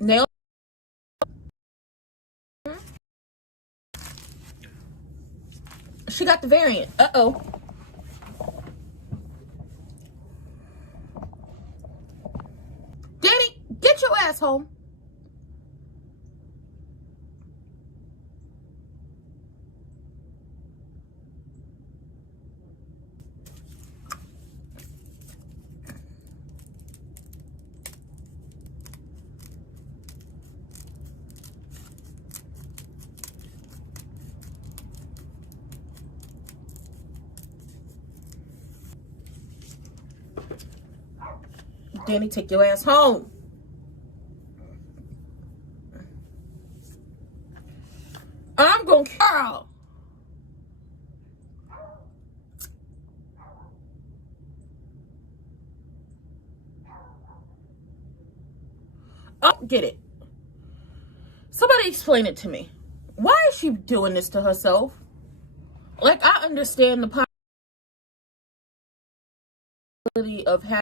Nail. She got the variant. Uh-oh. Danny, get your ass home. Danny, take your ass home. I'm gonna Carl. Oh, get it. Somebody explain it to me. Why is she doing this to herself? Like, I understand the possibility of having.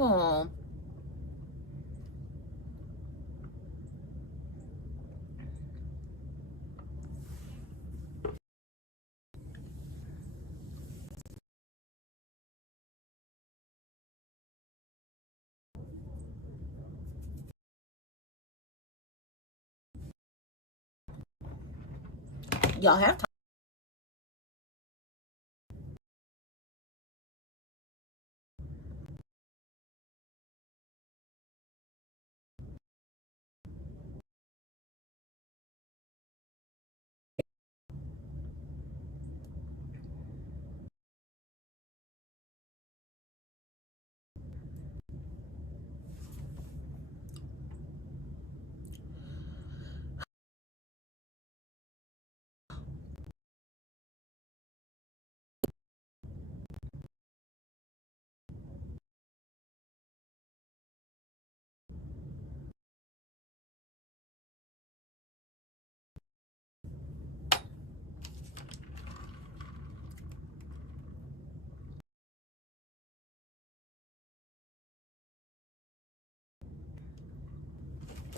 Oh. Y'all have time.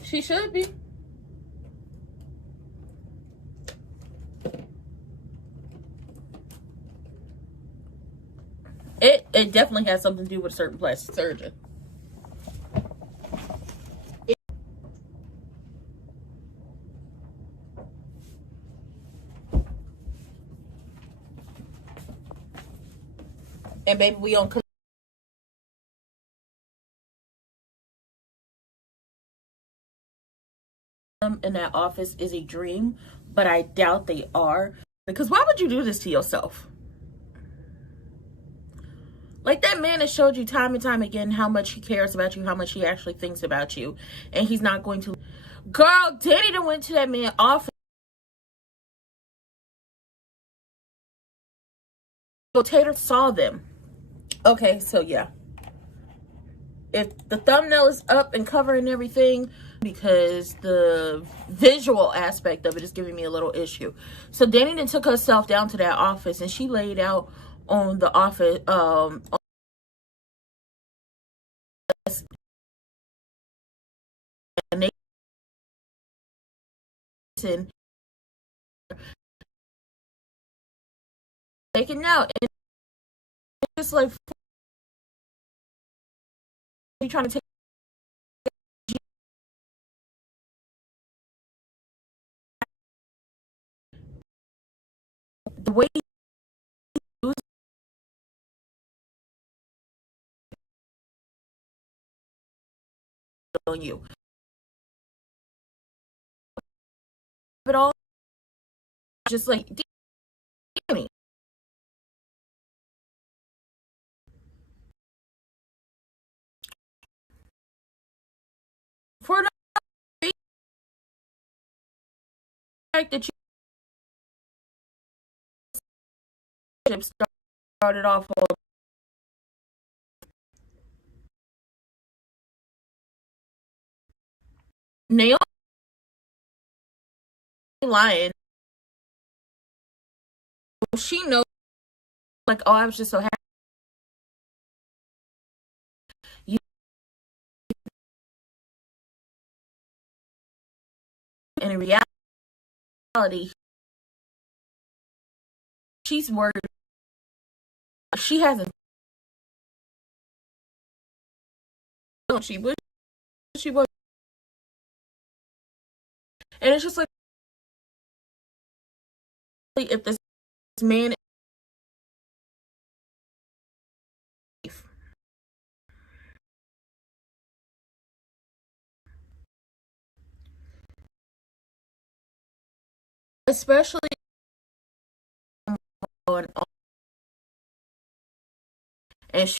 She should be. It definitely has something to do with a certain plastic surgeon. And baby, we on in that office is a dream, but I doubt they are. Because why would you do this to yourself? Like, that man has showed you time and time again how much he cares about you, how much he actually thinks about you. And he's not going to. Girl, Danny done went to that man's office. Tater saw them. Okay, so yeah. If the thumbnail is up and covering everything, because the visual aspect of it is giving me a little issue. So Danny then took herself down to that office and she laid out on the office, and they taking out, and it's like, you trying to take the way on you. But all just like Danny. For the fact that you started off Naomi lying. She knows, like, oh, I was just so happy. You, and in reality, she's worried. She hasn't. She was. She was. And it's just like, if this man, especially on, and she,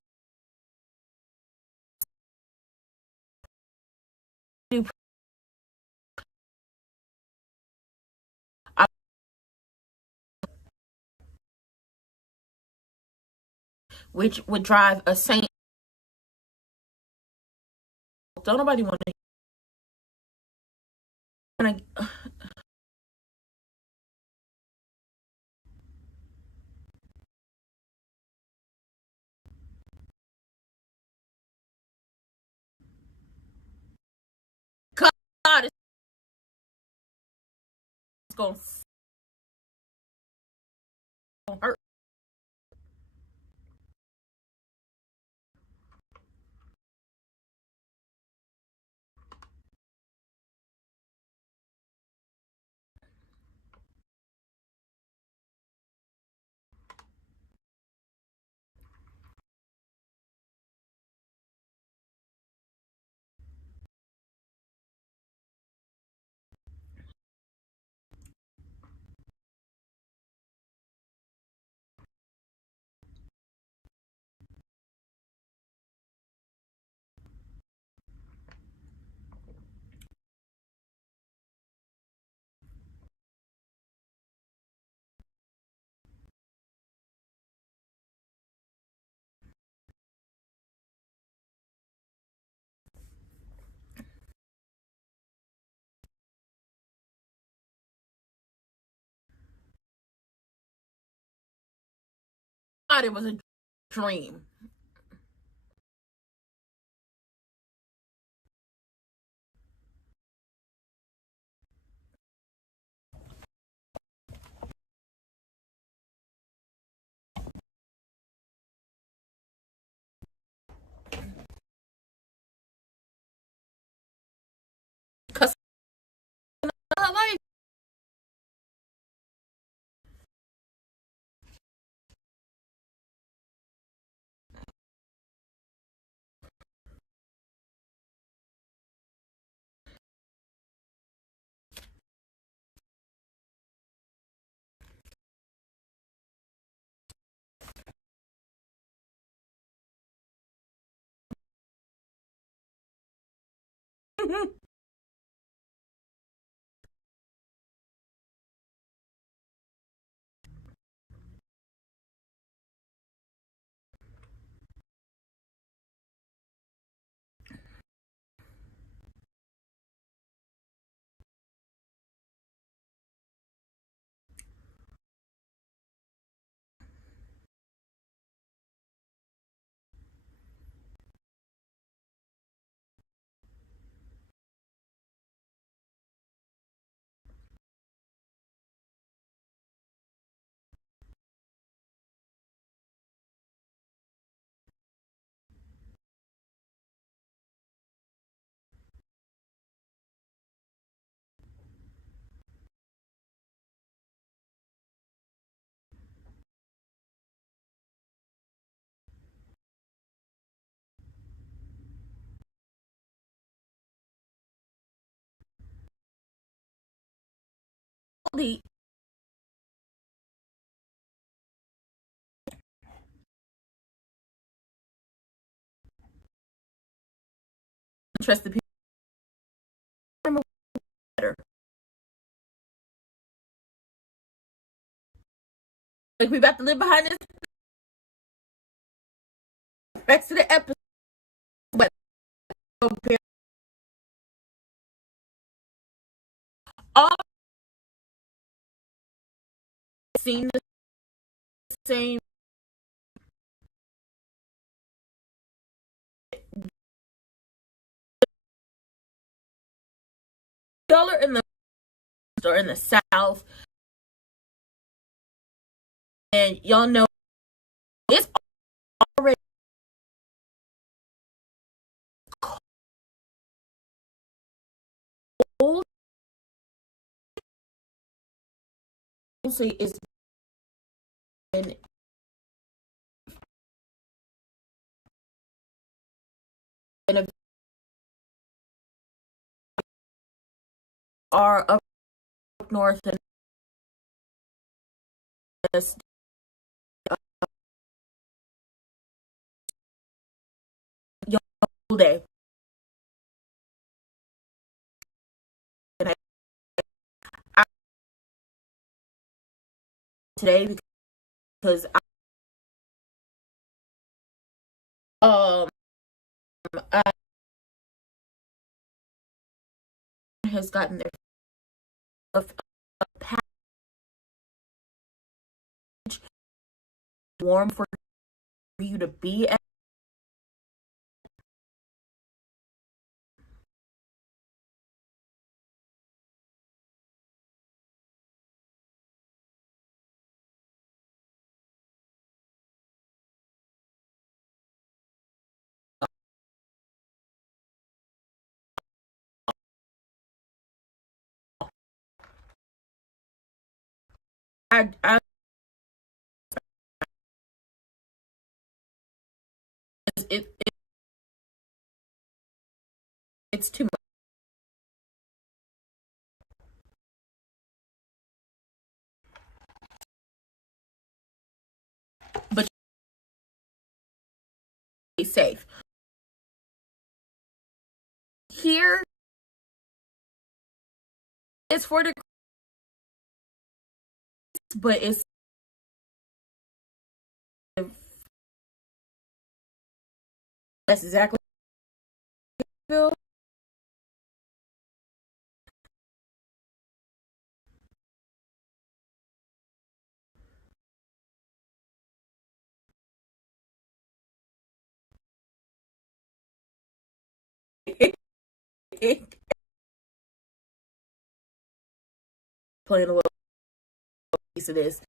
which would drive a saint. Don't nobody want to. God, it's gonna hurt. God, it was a dream. Cause her life. The interested people better. Like, we about to live behind this rest of the episode. But seen the same dollar in the or in the South, and y'all know it's already cold. It's been a are up north and west. Y'all day. And I today because um I has gotten their a package warm for you to be at. I it's too much, but be safe. Here it's 4 degrees, but it's that's exactly feel. Playing a little piece of this.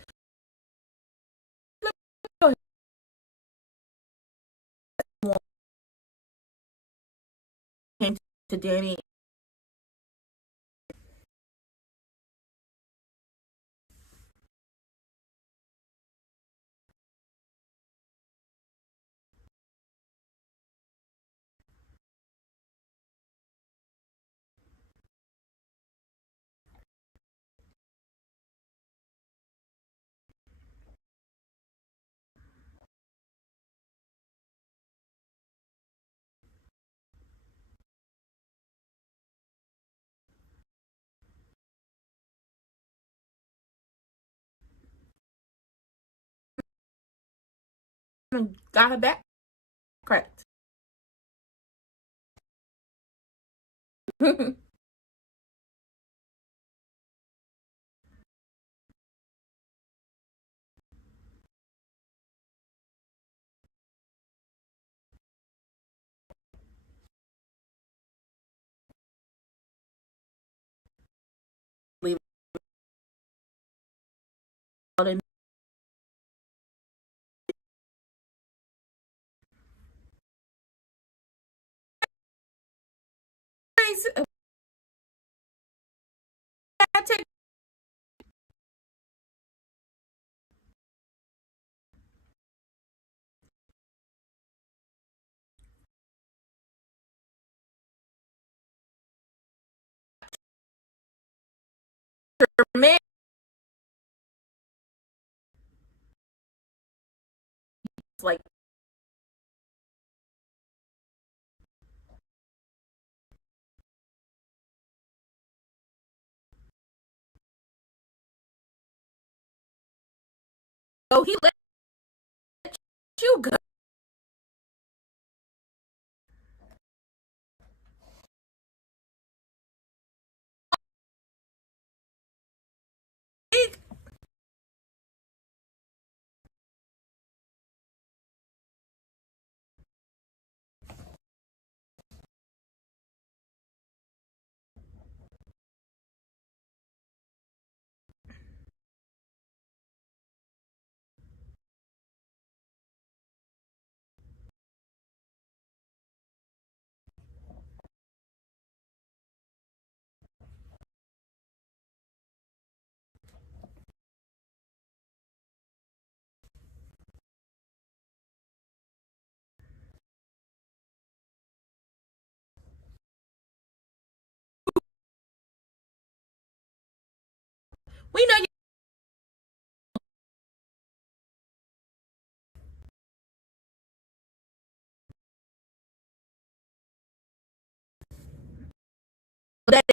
Came to Danny. Got her back. Correct. Leave out in I take your man like oh he let you go. We know you. That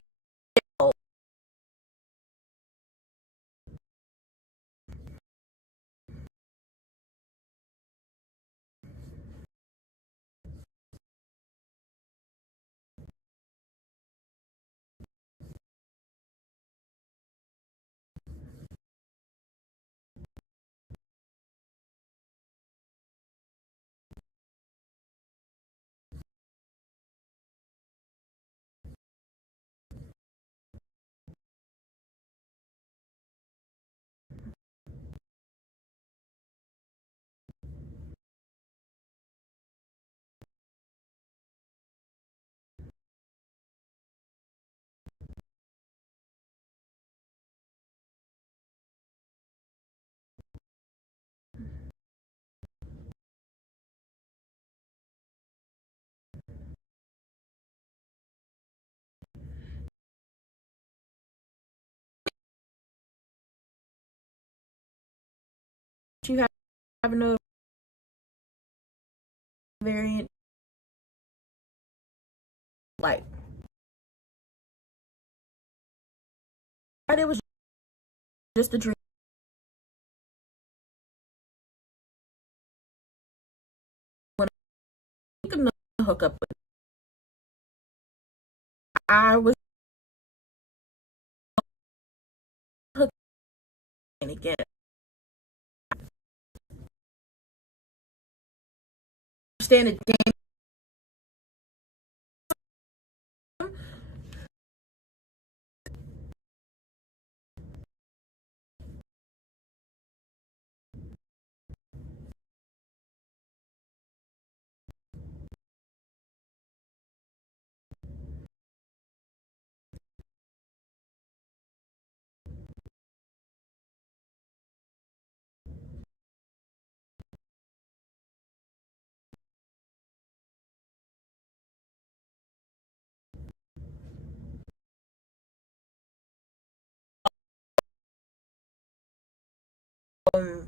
you have another variant, like it was just a dream. When I couldn't hook up with, I was hooking again. Understand it, damn. Um,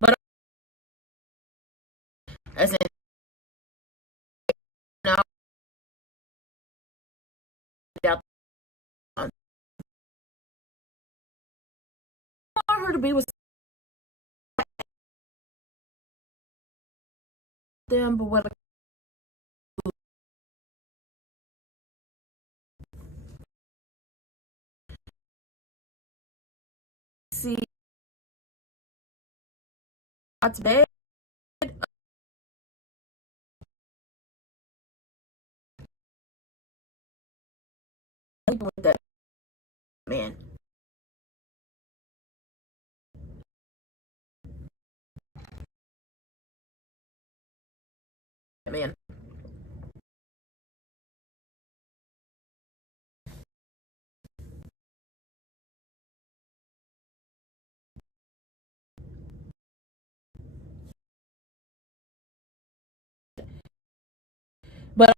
but as in now, I want her to be with them, but what I see, God's bed, sleeping with that man. Man. But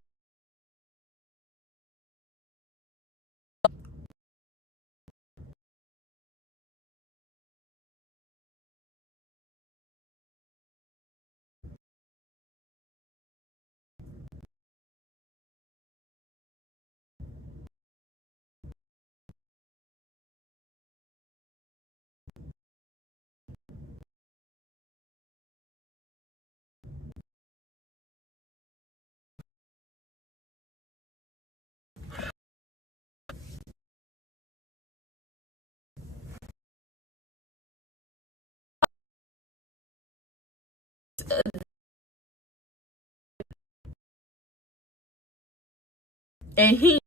and he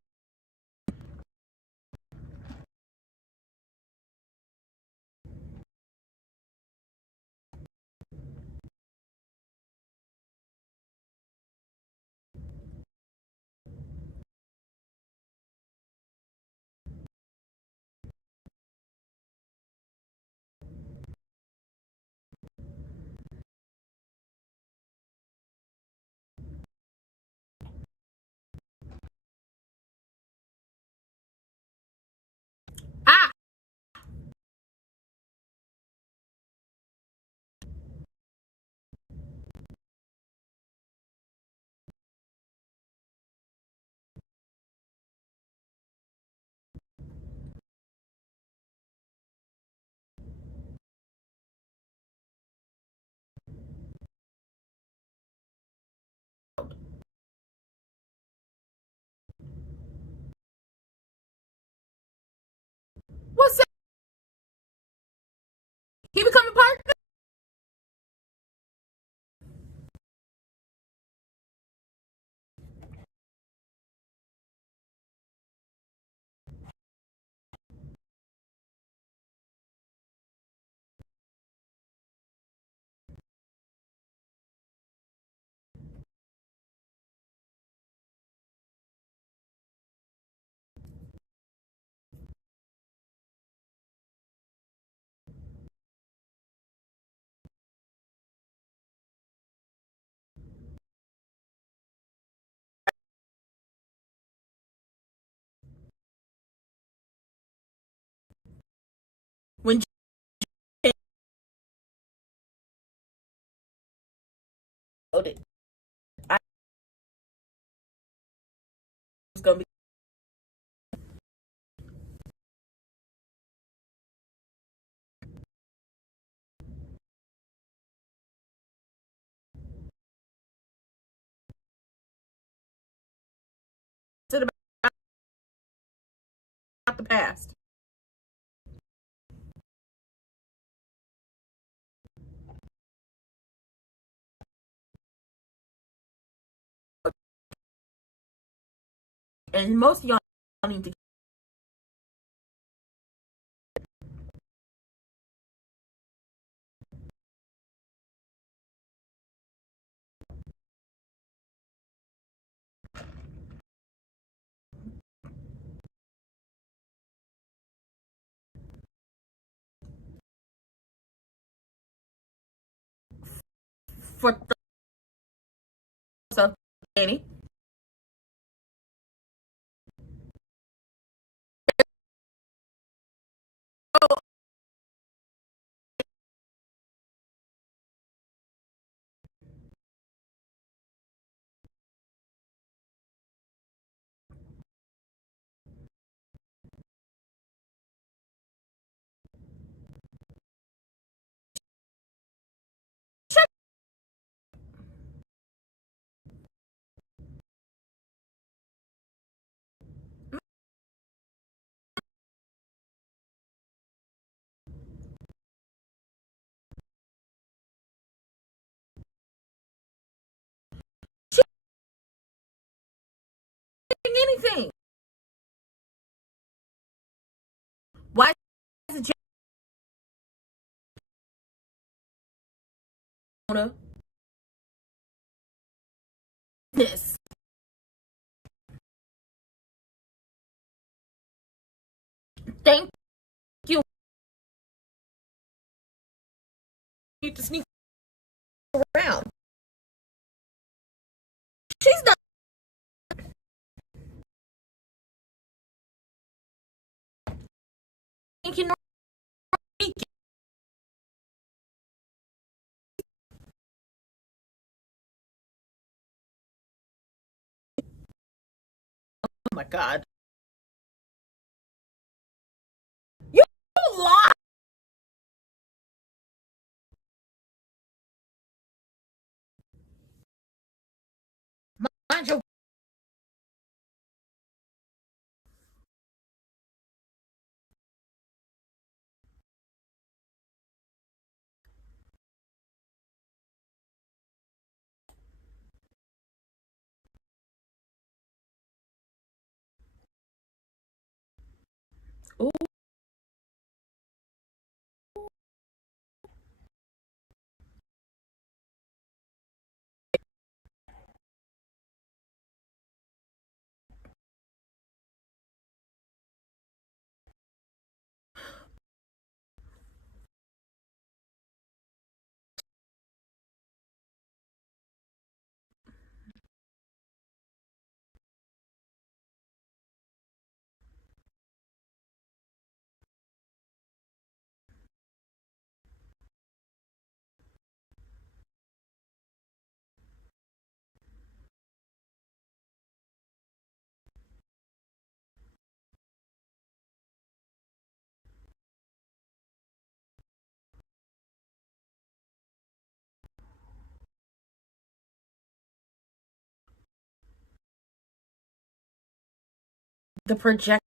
partner. When I was gonna be about the past. And most of y'all need to for yourself, Danny. Anything. Why is it Jonah? This. Thank you. You to sneak around. She's not thinking. Oh my God. You lie. Mind your. Ooh. The project.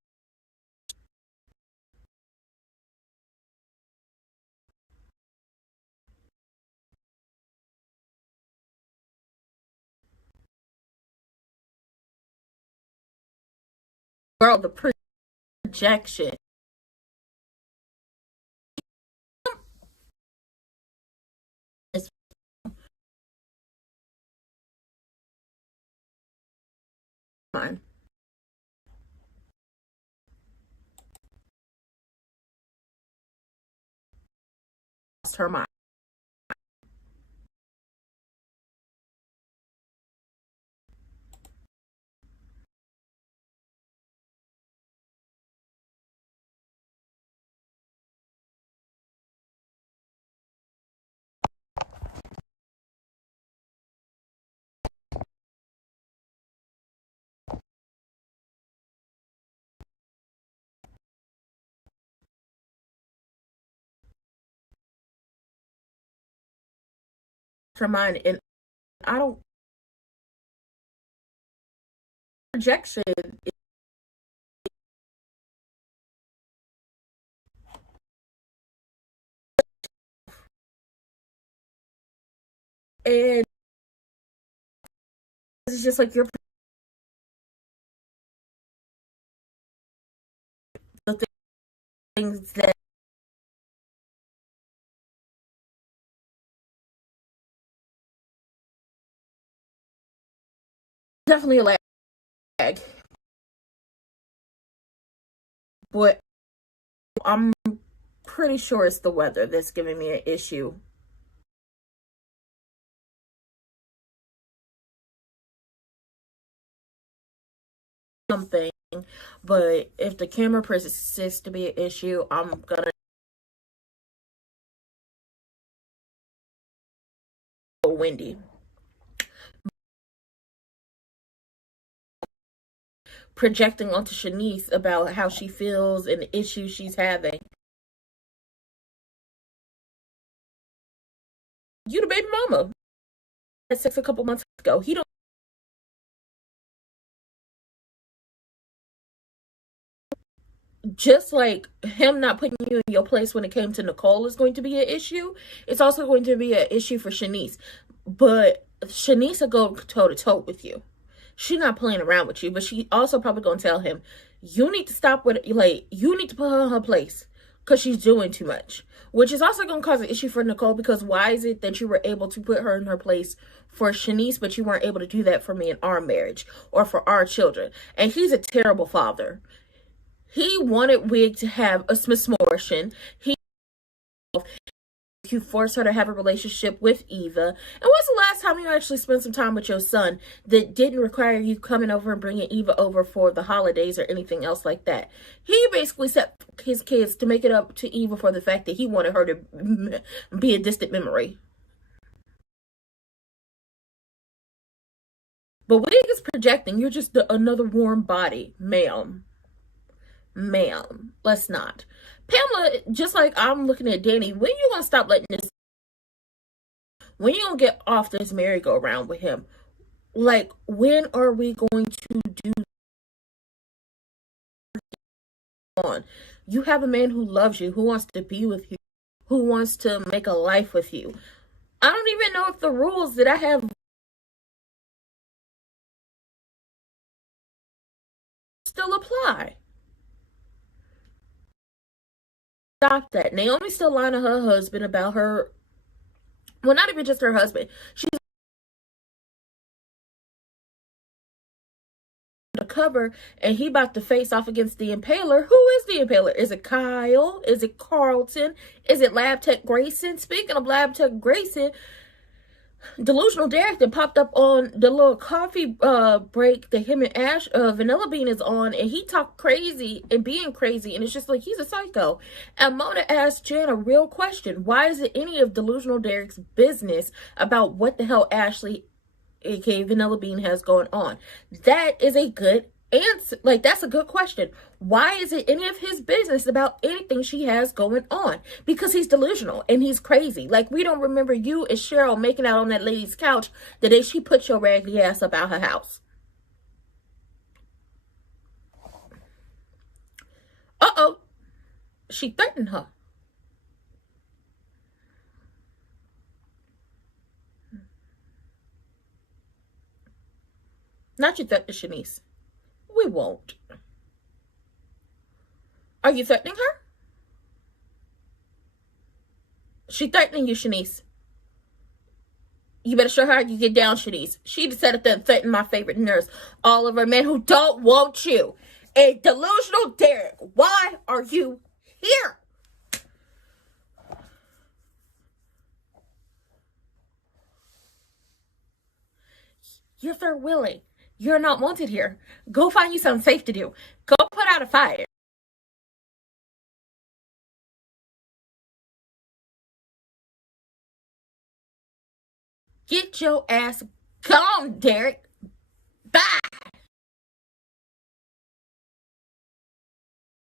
Girl, the projection. It's fine. Lost her mind. Her mind, and I don't projection. And it's just like you're the things that definitely a lag, but I'm pretty sure it's the weather that's giving me an issue. Something, but if the camera persists to be an issue, I'm gonna go windy. Projecting onto Shanice about how she feels and the issues she's having. You the baby mama. Had sex a couple months ago. He don't. Just like him not putting you in your place when it came to Nicole is going to be an issue, it's also going to be an issue for Shanice. But Shanice will go toe to toe with you. She's not playing around with you, but she also probably gonna tell him, you need to stop with it. Like, you need to put her in her place because she's doing too much. Which is also gonna cause an issue for Nicole, because why is it that you were able to put her in her place for Shanice, but you weren't able to do that for me in our marriage or for our children? And he's a terrible father. He wanted Wig to have a Smithsmortion. You force her to have a relationship with Eva. And when's the last time you actually spent some time with your son that didn't require you coming over and bringing Eva over for the holidays or anything else like that? He basically set his kids to make it up to Eva for the fact that he wanted her to be a distant memory. But Wig is projecting. You're just another warm body. Ma'am. Ma'am. Let's not. Pamela, just like I'm looking at Danny, when you gonna stop letting this, when you gonna get off this merry-go-round with him? Like, when are we going to do on? You have a man who loves you, who wants to be with you, who wants to make a life with you. I don't even know if the rules that I have still apply. Stop that. Naomi's still lying to her husband about her, well, not even just her husband. She's cover, and he about to face off against the Impaler. Who is the Impaler? Is it Kyle? Is it Carlton? Is it Lab Tech Grayson? Speaking of Lab Tech Grayson, Delusional Derek that popped up on the little coffee break that him and Ash Vanilla Bean is on, and he talked crazy and being crazy, and it's just like he's a psycho. And Mona asked Jen a real question: why is it any of Delusional Derek's business about what the hell Ashley, aka Vanilla Bean, has going on? That is a good answer. Like, that's a good question. Why is it any of his business about anything she has going on? Because he's delusional and he's crazy. Like, we don't remember you and Cheryl making out on that lady's couch the day she put your raggedy ass up out her house. Uh-oh. She threatened her. Not you threatened Shanice. We won't. Are you threatening her? She threatening you, Shanice. You better show her how you get down, Shanice. She just sat up there and threatened my favorite nurse. All of her men who don't want you. A delusional Derek. Why are you here? You're third wheeling. You're not wanted here. Go find you something safe to do. Go put out a fire. Get your ass gone, Derek. Bye.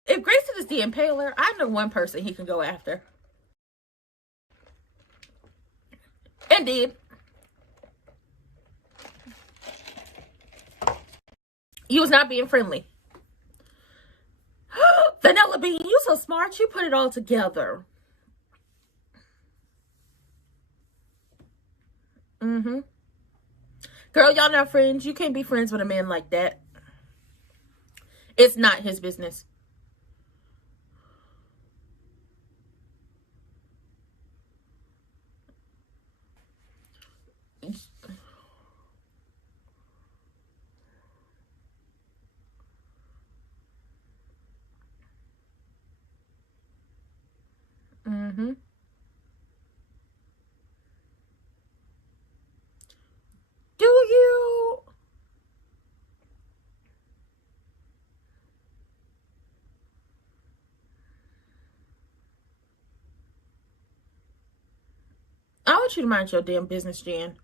If Grayson is the impaler, I know one person he can go after. Indeed. You was not being friendly. Vanilla Bean, you so smart. You put it all together. Girl, y'all not friends. You can't be friends with a man like that. It's not his business. Do you? I want you to mind your damn business, Jan.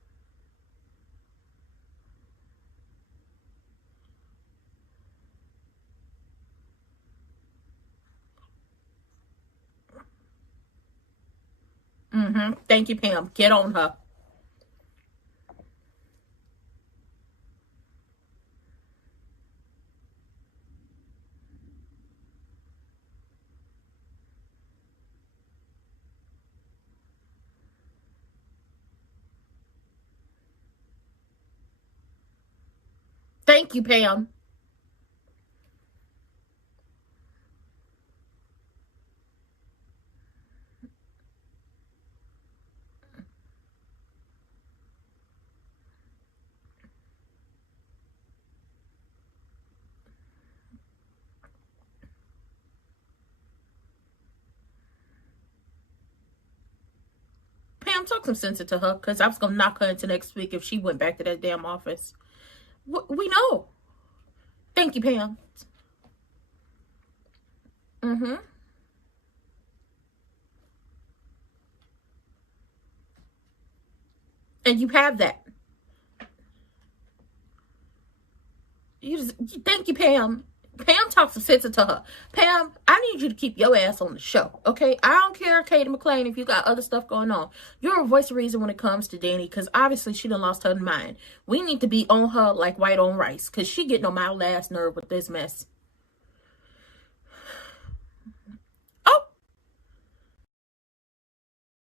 Thank you, Pam. Get on her. Thank you, Pam. Pam, talk some sense into her, because I was going to knock her into next week if she went back to that damn office. We know. Thank you, Pam. And you have that. Thank you, Pam. Pam talks some sense into her. Pam, I need you to keep your ass on the show, okay? I don't care, Katie McLean, if you got other stuff going on. You're a voice of reason when it comes to Danny, because obviously she done lost her mind. We need to be on her like white on rice, because she getting on my last nerve with this mess. Oh!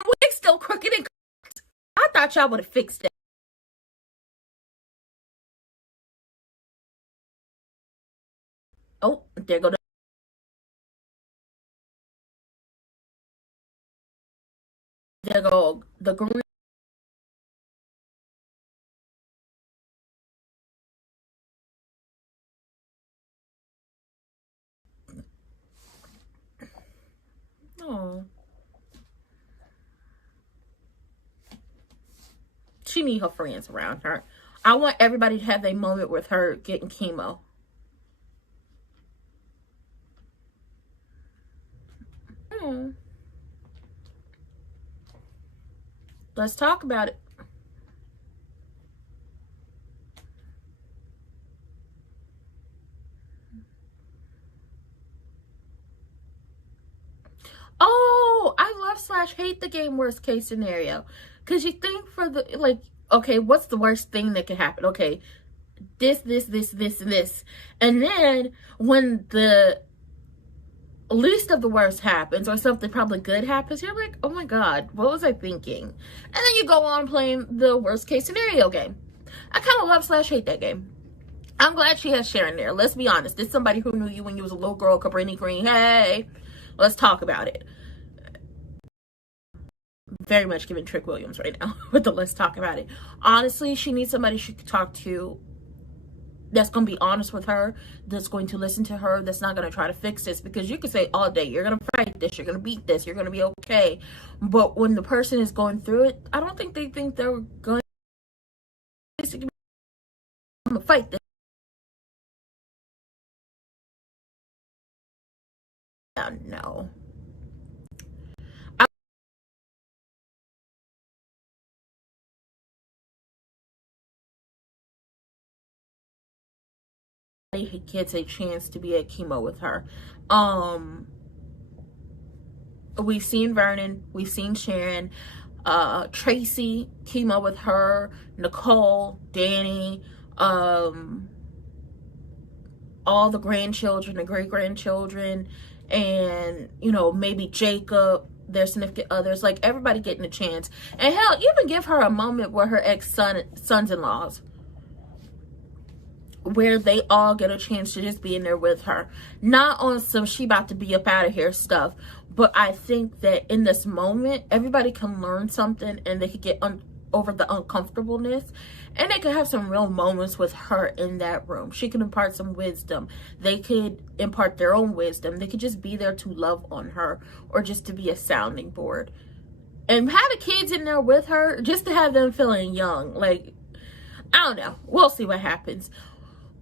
We're still crooked and cooked. I thought y'all would have fixed that. Oh, there go the green. Oh. She need her friends around her. I want everybody to have a moment with her getting chemo. Let's talk about it. Oh, I love / hate the game worst case scenario. Because you think for the, like, okay, what's the worst thing that could happen? Okay, this, and this. And then when the least of the worst happens or something probably good happens, you're like, oh my God, what was I thinking? And then you go on playing the worst case scenario game. I kind of love / hate that game. I'm glad she has Sharon there. Let's be honest. This is somebody who knew you when you was a little girl, Cabrini Green. Hey, let's talk about it. Very much giving Trick Williams right now with the let's talk about it. Honestly, she needs somebody she could talk to that's going to be honest with her, that's going to listen to her, that's not going to try to fix this. Because you can say all day, you're going to fight this, you're going to beat this, you're going to be okay. But when the person is going through it, I don't think they think they're going to fight this. No. He gets a chance to be at chemo with her. We've seen Vernon, we've seen Sharon, Tracy, chemo with her, Nicole, Danny, all the grandchildren, the great-grandchildren, and, you know, maybe Jacob, their significant others, like everybody getting a chance. And hell, even give her a moment where her ex-sons-in-laws, where they all get a chance to just be in there with her. Not on some she about to be up out of here stuff, but I think that in this moment, everybody can learn something and they could get over the uncomfortableness, and they could have some real moments with her in that room. She can impart some wisdom. They could impart their own wisdom. They could just be there to love on her or just to be a sounding board. And have the kids in there with her just to have them feeling young. Like, I don't know. We'll see what happens.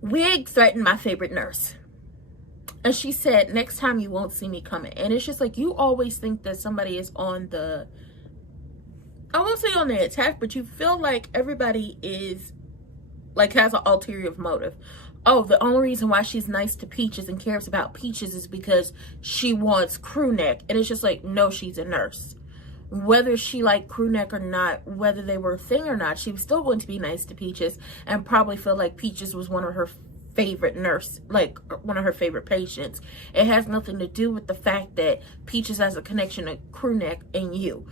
Wig threatened my favorite nurse. And she said, next time you won't see me coming. And it's just like, you always think that somebody is on the, I won't say on the attack, but you feel like everybody is, like, has an ulterior motive. Oh, the only reason why she's nice to Peaches and cares about Peaches is because she wants crew neck. And it's just like, no, she's a nurse. Whether she liked crew neck or not, whether they were a thing or not, she was still going to be nice to Peaches and probably feel like Peaches was one of her favorite nurse, like one of her favorite patients. It has nothing to do with the fact that Peaches has a connection to crew neck and you.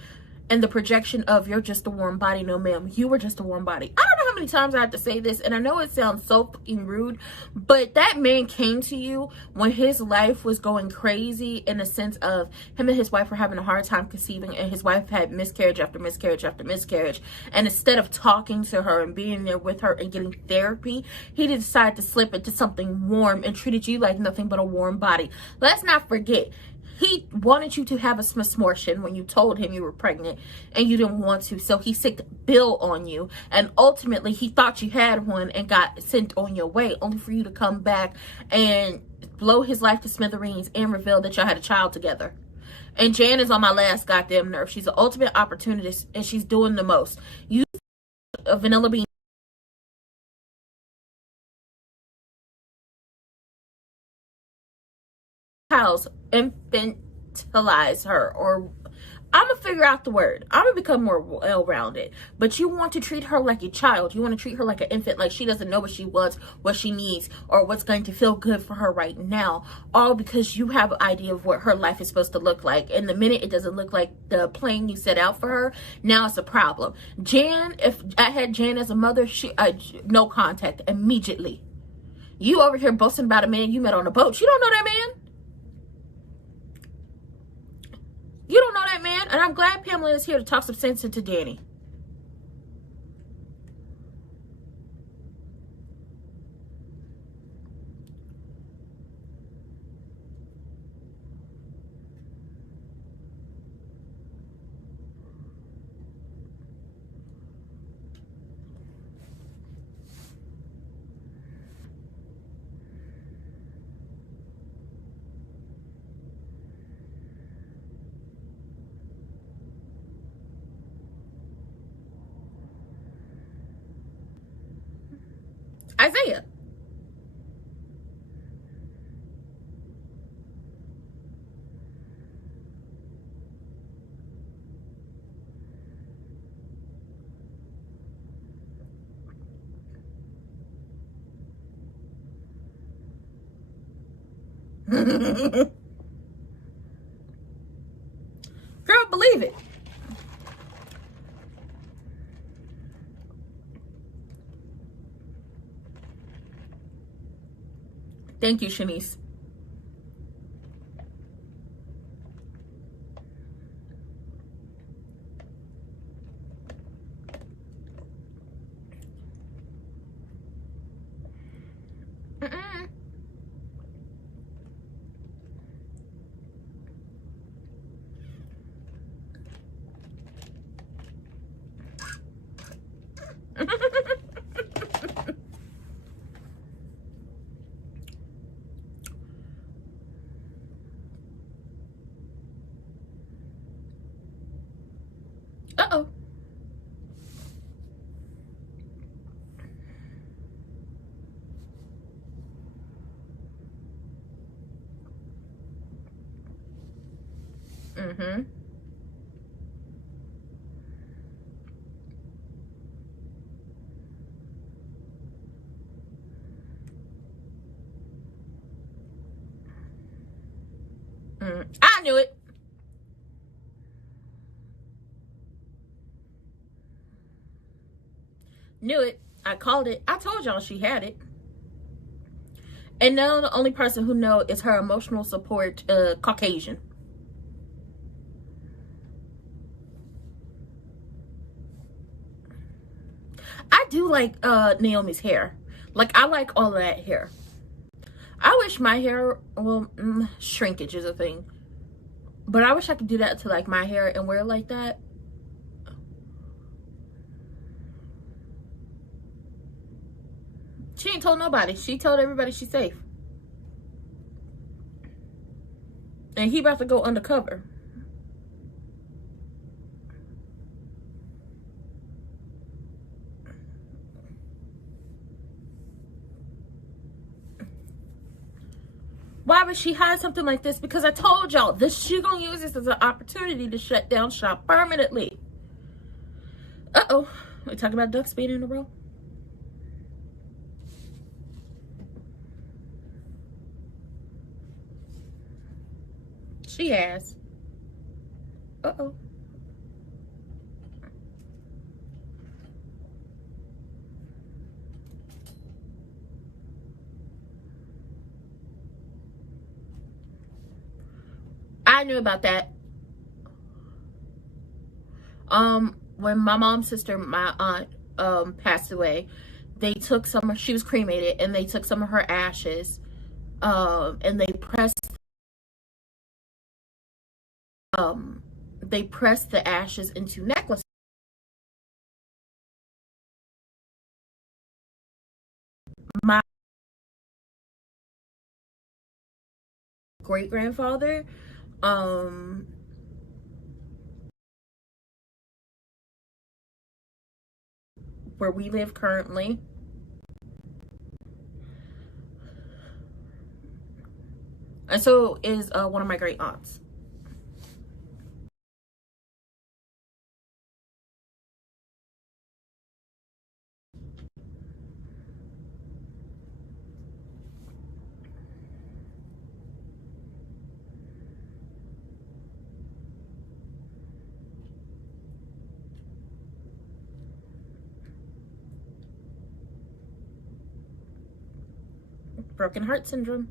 And the projection of, you're just a warm body. No, ma'am, you were just a warm body. I don't know how many times I have to say this, and I know it sounds so fucking rude, but that man came to you when his life was going crazy, in the sense of him and his wife were having a hard time conceiving, and his wife had miscarriage after miscarriage after miscarriage. And instead of talking to her and being there with her and getting therapy, he decided to slip into something warm and treated you like nothing but a warm body. Let's not forget, he wanted you to have a smortion when you told him you were pregnant and you didn't want to. So he sicked bill on you. And ultimately, he thought you had one and got sent on your way, only for you to come back and blow his life to smithereens and reveal that y'all had a child together. And Jan is on my last goddamn nerve. She's the ultimate opportunist and she's doing the most. You a vanilla bean house, infantilize her, or I'm gonna figure out the word. I'm gonna become more well-rounded. But you want to treat her like a child. You want to treat her like an infant, like she doesn't know what she wants, what she needs, or what's going to feel good for her right now. All because you have an idea of what her life is supposed to look like. And the minute it doesn't look like the plan you set out for her, now it's a problem. Jan, if I had Jan as a mother, she no contact immediately. You over here boasting about a man you met on a boat. You don't know that man. You don't know that man, and I'm glad Pamela is here to talk some sense into Danny. Isaiah. Girl, believe it. Thank you, Shanice. Mm-mm. Uh-oh. Mm-hmm. I knew it. Knew it. I called it. I told y'all she had it. And now the only person who know is her emotional support Caucasian. I do like Naomi's hair. Like, I like all of that hair. I wish my hair, well, shrinkage is a thing. But I wish I could do that to like my hair and wear it like that. She ain't told nobody. She told everybody she's safe. And he about to go undercover. Why would she hide something like this? Because I told y'all, she gonna use this as an opportunity to shut down shop permanently. Uh-oh. We talking about ducks being in a row? She has. Uh-oh. I knew about that. When my mom's sister, my aunt, passed away, they took she was cremated, and they took some of her ashes, and they pressed the ashes into necklaces. My great-grandfather, where we live currently, and so is one of my great aunts. Broken heart syndrome.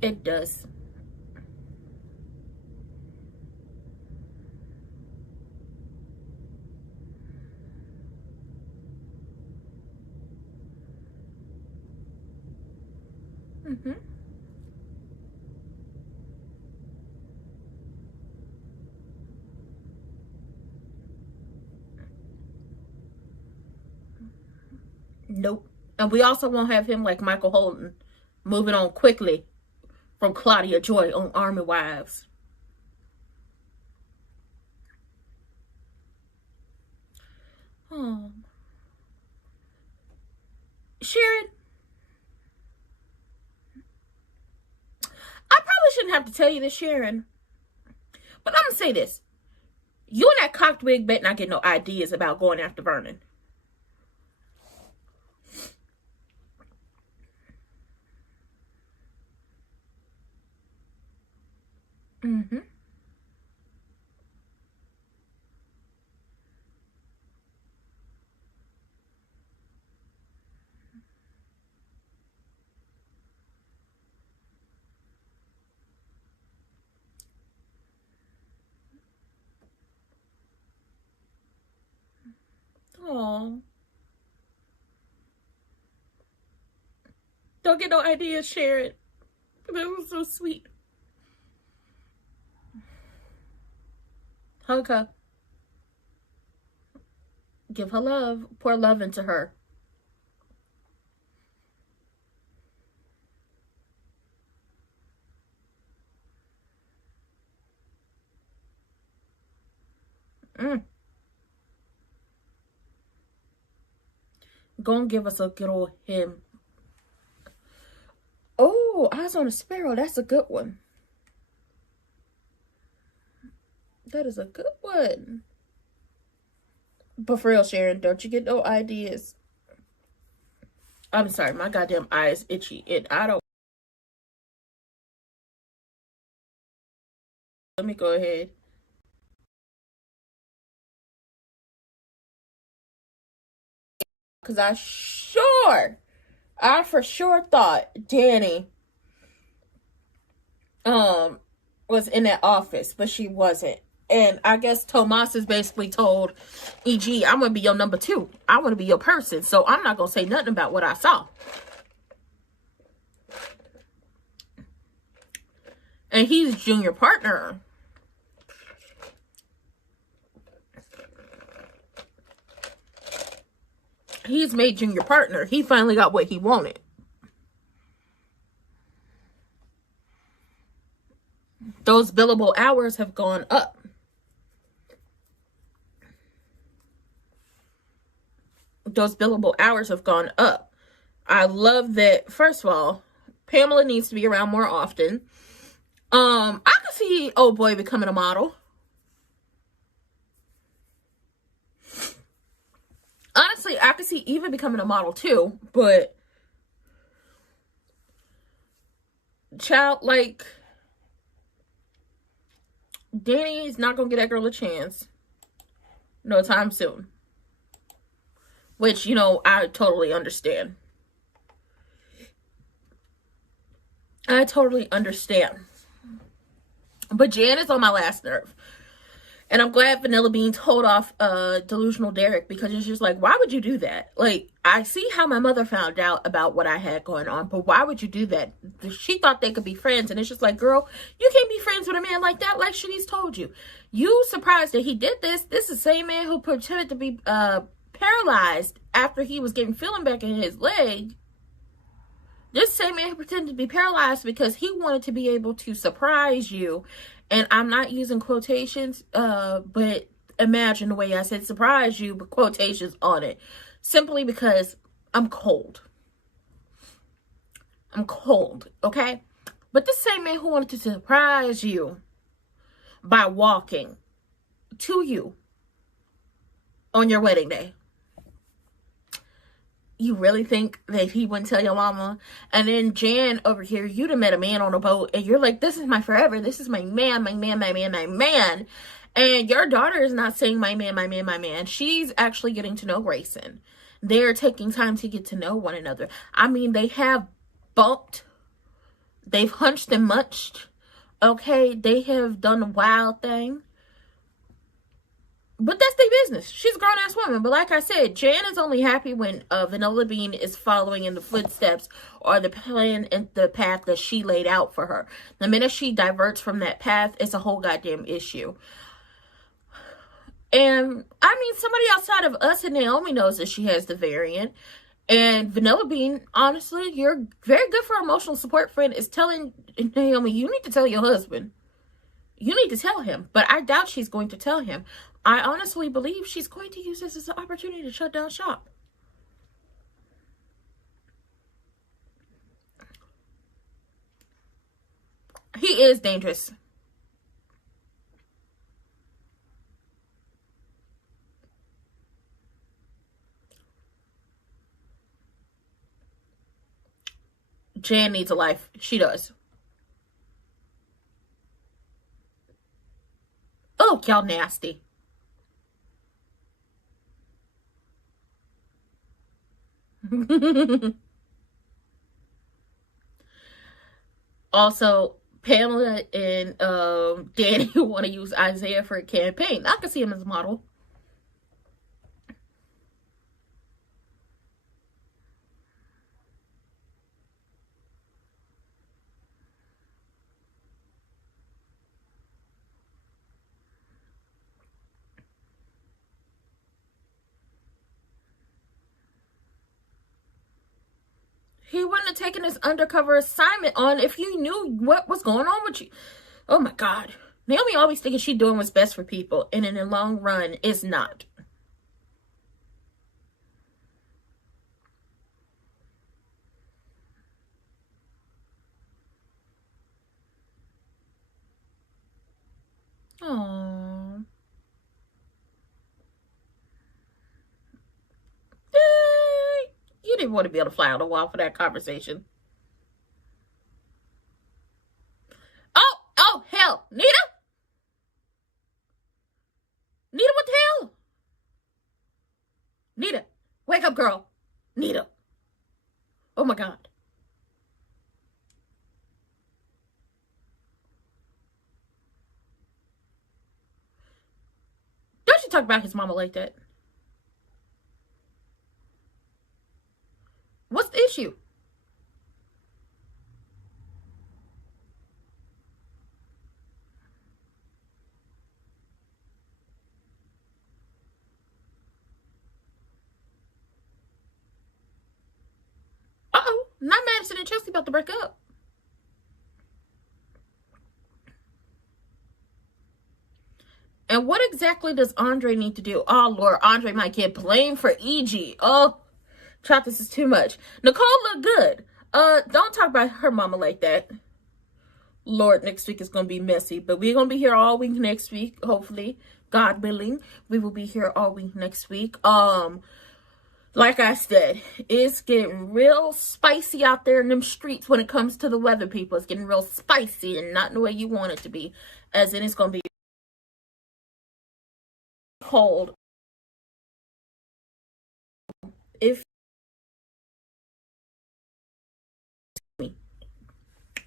It does. Mm-hmm. Nope. And we also won't have him like Michael Holden, moving on quickly from Claudia Joy on Army Wives. Oh. Sharon, I probably shouldn't have to tell you this, Sharon, but I'm gonna say this. You and that cocked wig bet not get no ideas about going after Vernon. Mm-hmm. Oh, don't get no ideas, share it. That was so sweet. Hug her. Give her love. Pour love into her. Mm. Go and give us a good old hymn. Oh, Eyes on a Sparrow. That's a good one. That is a good one. But for real, Sharon, don't you get no ideas. I'm sorry, my goddamn eye is itchy. I don't. Let me go ahead. Because I for sure thought Danny was in that office, but she wasn't. And I guess Tomas has basically told EG, I'm going to be your number 2. I want to be your person. So I'm not going to say nothing about what I saw. And he's junior partner. He's made junior partner. He finally got what he wanted. Those billable hours have gone up. Those billable hours have gone up. I love that. First of all, Pamela needs to be around more often. I could see old boy becoming a model. Honestly, I could see Eva becoming a model too, but child, like, Danny is not gonna get that girl a chance no time soon. Which, you know, I totally understand. I totally understand. But Jan is on my last nerve. And I'm glad Vanilla Bean told off Delusional Derek, because it's just like, why would you do that? Like, I see how my mother found out about what I had going on, but why would you do that? She thought they could be friends, and it's just like, girl, you can't be friends with a man like that, like Shanice told you. You surprised that he did this. This is the same man who pretended to be paralyzed after he was getting feeling back in his leg. This same man who pretended to be paralyzed because he wanted to be able to surprise you. And I'm not using quotations, but imagine the way I said surprise you, but quotations on it. Simply because I'm cold. I'm cold, okay? But this same man who wanted to surprise you by walking to you on your wedding day. You really think that he wouldn't tell your mama? And then Jan over here, you'd have met a man on a boat and you're like, this is my forever. This is my man, my man, my man, my man. And your daughter is not saying my man, my man, my man. She's actually getting to know Grayson. They're taking time to get to know one another. I mean, they have bumped. They've hunched and munched. Okay, they have done a wild thing. But that's their business. She's a grown-ass woman. But like I said, Jan is only happy when Vanilla Bean is following in the footsteps or the plan and the path that she laid out for her. The minute she diverts from that path, it's a whole goddamn issue. And, I mean, somebody outside of us and Naomi knows that she has the variant. And Vanilla Bean, honestly, you're very good for emotional support friend, is telling Naomi, you need to tell your husband. You need to tell him. But I doubt she's going to tell him. I honestly believe she's going to use this as an opportunity to shut down shop. He is dangerous. Jan needs a life. She does. Y'all nasty. Also, Pamela and Danny want to use Isaiah for a campaign. I can see him as a model. He wouldn't have taken this undercover assignment on if you knew what was going on with you. Oh my God. Naomi always thinking she's doing what's best for people, and in the long run, it's not. Aww. You didn't want to be able to fly on the wall for that conversation. Oh, hell. Nita? Nita, what the hell? Nita, wake up, girl. Nita. Oh my God. Don't you talk about his mama like that. What's the issue? Uh-oh. Not Madison and Chelsea about to break up. And what exactly does Andre need to do? Oh, Lord, Andre might get blamed for EG. Oh, child, this is too much. Nicole look good. Don't talk about her mama like that. Lord, next week is going to be messy. But we're going to be here all week next week, hopefully. God willing. We will be here all week next week. Like I said, it's getting real spicy out there in them streets when it comes to the weather, people. It's getting real spicy and not the way you want it to be. As in, it's going to be cold. If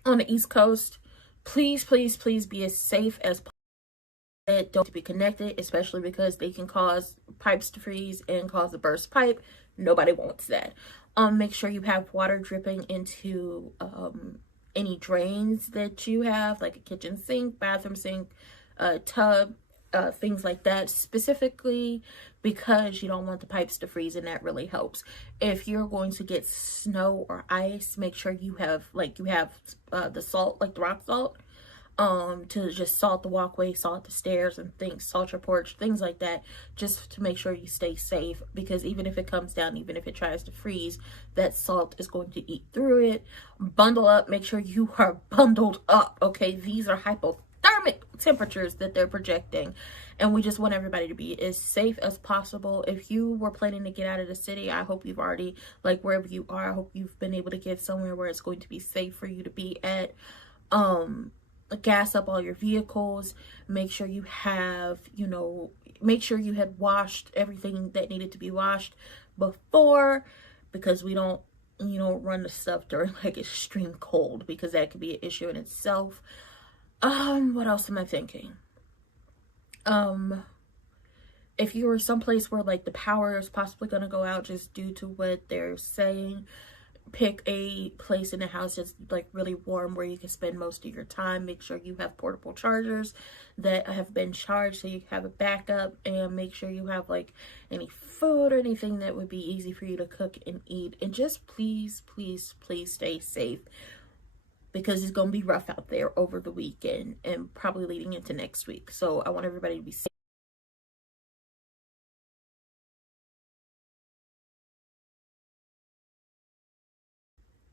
on the East Coast, please, please, please be as safe as possible. Don't be connected, especially because they can cause pipes to freeze and cause a burst pipe. Nobody wants that. Make sure you have water dripping into any drains that you have, like a kitchen sink, bathroom sink, tub, things like that, specifically because you don't want the pipes to freeze, and that really helps. If you're going to get snow or ice, make sure you have the salt, like the rock salt, to just salt the walkway, salt the stairs and things, salt your porch, things like that, just to make sure you stay safe, because even if it comes down, even if it tries to freeze, that salt is going to eat through it. Bundle up, make sure you are bundled up, okay? These are hypothermic temperatures that they're projecting, and we just want everybody to be as safe as possible. If you were planning to get out of the city, I hope you've already, like, wherever you are, I hope you've been able to get somewhere where it's going to be safe for you to be at. Gas up all your vehicles. Make sure you have, make sure you had washed everything that needed to be washed before, because we don't, run the stuff during like extreme cold, because that could be an issue in itself. What else am I thinking? If you are someplace where like the power is possibly going to go out just due to what they're saying, pick a place in the house that's like really warm where you can spend most of your time. Make sure you have portable chargers that have been charged so you have a backup, and make sure you have like any food or anything that would be easy for you to cook and eat. And just please, please, please stay safe, because it's going to be rough out there over the weekend and probably leading into next week. So I want everybody to be safe.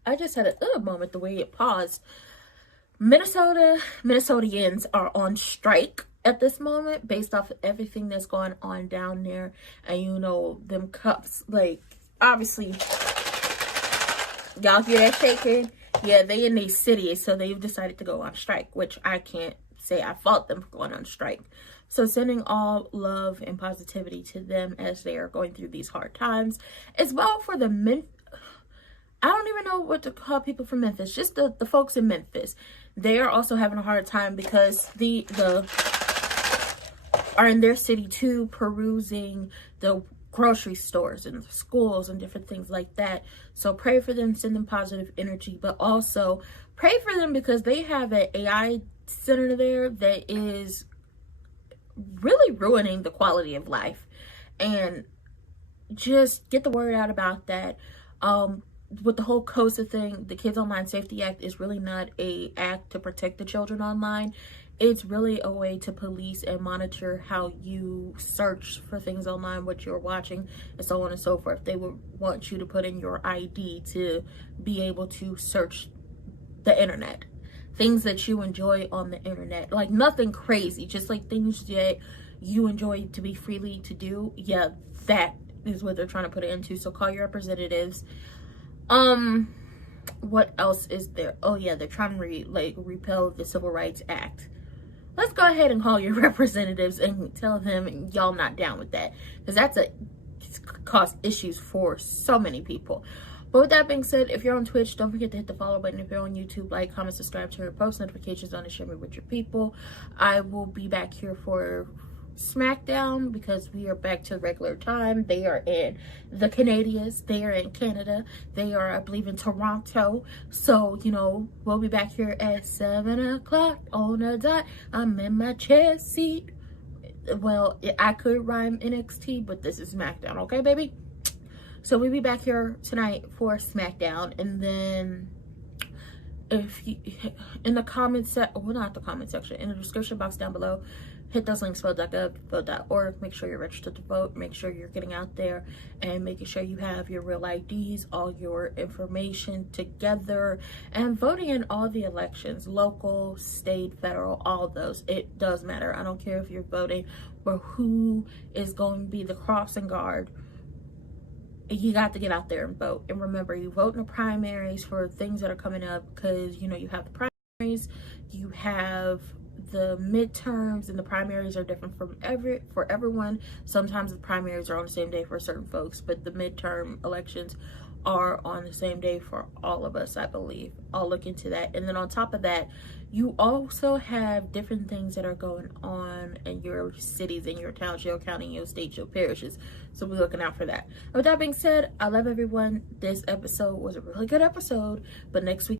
I just had a moment the way it paused. Minnesotans are on strike at this moment based off of everything that's going on down there. And them cups, like, obviously, y'all hear that shaking? Yeah, they in these cities, so they've decided to go on strike, which I can't say I fault them for going on strike. So sending all love and positivity to them as they are going through these hard times, as well for the I don't even know what to call people from Memphis, just the folks in Memphis. They are also having a hard time because the are in their city too, perusing the grocery stores and schools and different things like that. So pray for them, send them positive energy, but also pray for them because they have an AI center there that is really ruining the quality of life. And just get the word out about that. With the whole COSA thing, the Kids Online Safety Act is really not a act to protect the children online. It's really a way to police and monitor how you search for things online, what you're watching, and so on and so forth. They would want you to put in your ID to be able to search the internet. Things that you enjoy on the internet. Like nothing crazy, just like things that you enjoy to be freely to do. Yeah, that is what they're trying to put it into. So call your representatives. What else is there? Oh yeah, they're trying to repeal the Civil Rights Act. Let's go ahead and call your representatives and tell them y'all not down with that, because it's caused issues for so many people. But with that being said, if you're on Twitch, don't forget to hit the follow button. If you're on YouTube, like, comment, subscribe, turn your post notifications on, and share me with your people. I will be back here for SmackDown because we are back to regular time. They are in the Canadians, they are in Canada, they are, I believe, in Toronto. So, you know, we'll be back here at 7 o'clock on the dot. I'm in my chair seat. Well, I could rhyme NXT, but this is SmackDown, okay, baby? So we'll be back here tonight for SmackDown, and then if you in the comments well, not the comment section, in the description box down below, hit those links, vote.gov, vote.org. Make sure you're registered to vote. Make sure you're getting out there and making sure you have your real IDs, all your information together, and voting in all the elections, local, state, federal, all those. It does matter. I don't care if you're voting for who is going to be the crossing guard. You got to get out there and vote. And remember, you vote in the primaries for things that are coming up, because, you know, you have the primaries, you have the midterms, and the primaries are different for everyone. Sometimes the primaries are on the same day for certain folks, but the midterm elections are on the same day for all of us, I believe. I'll look into that. And then on top of that, you also have different things that are going on in your cities, in your towns, your county, your state, your parishes. So we're looking out for that. With that being said, I love everyone. This episode was a really good episode, but next week